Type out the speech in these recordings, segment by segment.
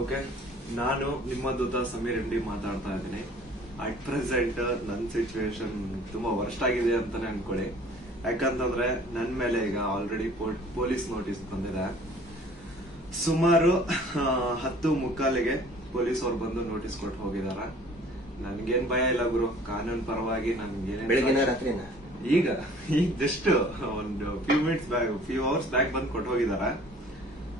Okay ನಾನು ನಿಮ್ಮ ದೂತ Sameer M D ಮಾತಾಡ್ತಾ ಇದ್ದೀನಿ. ಅಟ್ ಪ್ರೆಸೆಂಟ್ ನನ್ನ ಸಿಚುವೇಶನ್ ತುಂಬಾ ವರ್ಸ್ಟ್ ಆಗಿದೆ ಅಂತಾನೆ ಅನ್ಕೊಳ್ಳಿ. ಯಾಕಂತಂದ್ರೆ ನನ್ನ ಮೇಲೆ ಈಗ ಆಲ್ರೆಡಿ ಪೊಲೀಸ್ ನೋಟಿಸ್ ಬಂದಿದೆ. ಸುಮಾರು ಹತ್ತು ಮುಕ್ಕಾಲಿಗೆ ಪೊಲೀಸ್ ಅವ್ರು ಬಂದು ನೋಟಿಸ್ ಕೊಟ್ಟು ಹೋಗಿದಾರ. ನನ್ಗೇನ್ ಭಯ ಇಲ್ಲ ಗುರು. ಕಾನೂನು ಪರವಾಗಿ ನನ್ಗೆ ಈಗ ಈಗ ಜಸ್ಟ್ ಒಂದು few minutes back few hours back ಬಂದು ಕೊಟ್ಟು ಹೋಗಿದಾರ.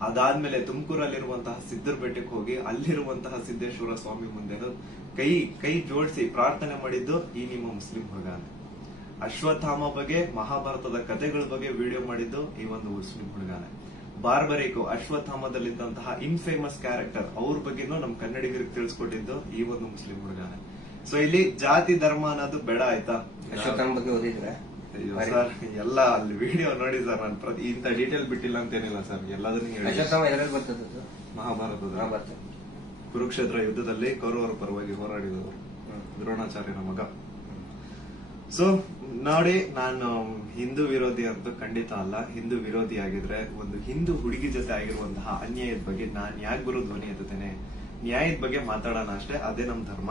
ಅದಾದ್ಮೇಲೆ ತುಮಕೂರಲ್ಲಿರುವಂತಹ ಸಿದ್ದರ ಬೆಟ್ಟಕ್ಕೆ ಹೋಗಿ ಅಲ್ಲಿರುವಂತಹ ಸಿದ್ದೇಶ್ವರ ಸ್ವಾಮಿ ಮುಂದೆ ಕೈ ಕೈ ಜೋಡಿಸಿ ಪ್ರಾರ್ಥನೆ ಮಾಡಿದ್ದು ಈ ನಿಮ್ಮ ಮುಸ್ಲಿಂ ಹುಡುಗಾನೆ ಅಶ್ವತ್ಥಾಮ ಬಗ್ಗೆ, ಮಹಾಭಾರತದ ಕಥೆಗಳ ಬಗ್ಗೆ ವಿಡಿಯೋ ಮಾಡಿದ್ದು ಈ ಒಂದು ಮುಸ್ಲಿಂ ಹುಡುಗಾನೆ ಬಾರ್ಬರಿಕು ಅಶ್ವತ್ಥಾಮದಲ್ಲಿದ್ದಂತಹ ಇನ್ಫೇಮಸ್ ಕ್ಯಾರೆಕ್ಟರ್ ಅವ್ರ ಬಗ್ಗೆನೂ ನಮ್ ಕನ್ನಡಿಗರಿಗೆ ತಿಳಿಸ್ಕೊಟ್ಟಿದ್ದು ಈ ಒಂದು ಮುಸ್ಲಿಂ ಹುಡುಗಾನೆ ಸೊ ಇಲ್ಲಿ ಜಾತಿ, ಧರ್ಮ ಅನ್ನೋದು ಬೇಡ ಆಯ್ತಾ? ಅಶ್ವತ್ಥಾಮ ಬಗ್ಗೆ ಓದಿದ್ರ? ಅಯ್ಯೋ ಸರ್. ಎಲ್ಲ ಅಲ್ಲಿ ವಿಡಿಯೋ ನೋಡಿ ಸರ್ ನಾನು ಪ್ರತಿ ಇಂತ ಡೀಟೇಲ್ ಬಿಟ್ಟಿಲ್ಲ ಅಂತೇನಿಲ್ಲ ಸರ್. ಎಲ್ಲದನ್ನು ಹೇಳಿ. ಅಶ್ವತ್ಥಾಮ ಮಹಾಭಾರತದ ಕುರುಕ್ಷೇತ್ರ ಯುದ್ಧದಲ್ಲಿ ಕೌರವರ ಪರವಾಗಿ ಹೋರಾಡಿದವರು ದ್ರೋಣಾಚಾರ್ಯನ ಮಗ. ಸೊ ನೋಡಿ ನಾನು ಹಿಂದೂ ವಿರೋಧಿ ಅಂತೂ ಖಂಡಿತ ಅಲ್ಲ. ಹಿಂದೂ ವಿರೋಧಿ ಆಗಿದ್ರೆ ಒಂದು ಹಿಂದೂ ಹುಡುಗಿ ಜೊತೆ ಆಗಿರುವಂತಹ ಅನ್ಯಾಯದ ಬಗ್ಗೆ ನಾನು ಯಾಕೆ ಗುರು ಧ್ವನಿ ಎತ್ತುತ್ತೇನೆ? ನ್ಯಾಯದ ಬಗ್ಗೆ ಮಾತಾಡೋಣ ಅಷ್ಟೇ. ಅದೇ ನಮ್ ಧರ್ಮ.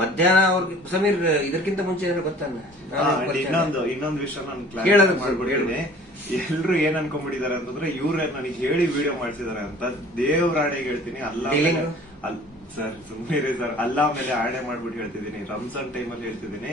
ಮಧ್ಯಾಹ್ನ ಅವ್ರಿಗೆ ಸಮೀರ್ ಇದಕ್ಕಿಂತ ಮುಂಚೆ ಏನಾದ್ರು ಗೊತ್ತಾನ ಇನ್ನೊಂದು ಇನ್ನೊಂದು ವಿಷಯ ನಾನು ಕ್ಲಾರಿಫೈ ಮಾಡ್ಬಿಡ್ತೀನಿ. ಎಲ್ರು ಏನ್ ಅನ್ಕೊಂಡ್ಬಿಟ್ಟಿದ್ದಾರೆ ಅಂತಂದ್ರೆ ಇವ್ರೆ ನನಗೆ ಹೇಳಿ ವಿಡಿಯೋ ಮಾಡ್ಸಿದಾರೆ ಅಂತ. ದೇವ್ರ ಆಣೆಗೆ ಹೇಳ್ತೀನಿ ಅಲ್ಲ? ಸರ್ ಸುಮ್ಮನೆ ಸರ್. ಅಲ್ಲ ಮೇಲೆ ಆಣೆ ಮಾಡ್ಬಿಟ್ಟು ಹೇಳ್ತಿದ್ದೀನಿ. ರಂಜಾನ್ ಟೈಮ್ ಅಲ್ಲಿ ಹೇಳ್ತಿದ್ದೀನಿ.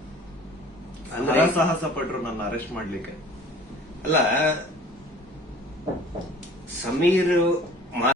ಅಂದ್ರೆ- ಸಾಹಸ ಪಟ್ರು ನನ್ನ ಅರೆಸ್ಟ್ ಮಾಡ್ಲಿಕ್ಕೆ. ಅಲ್ಲ ಸಮೀರ್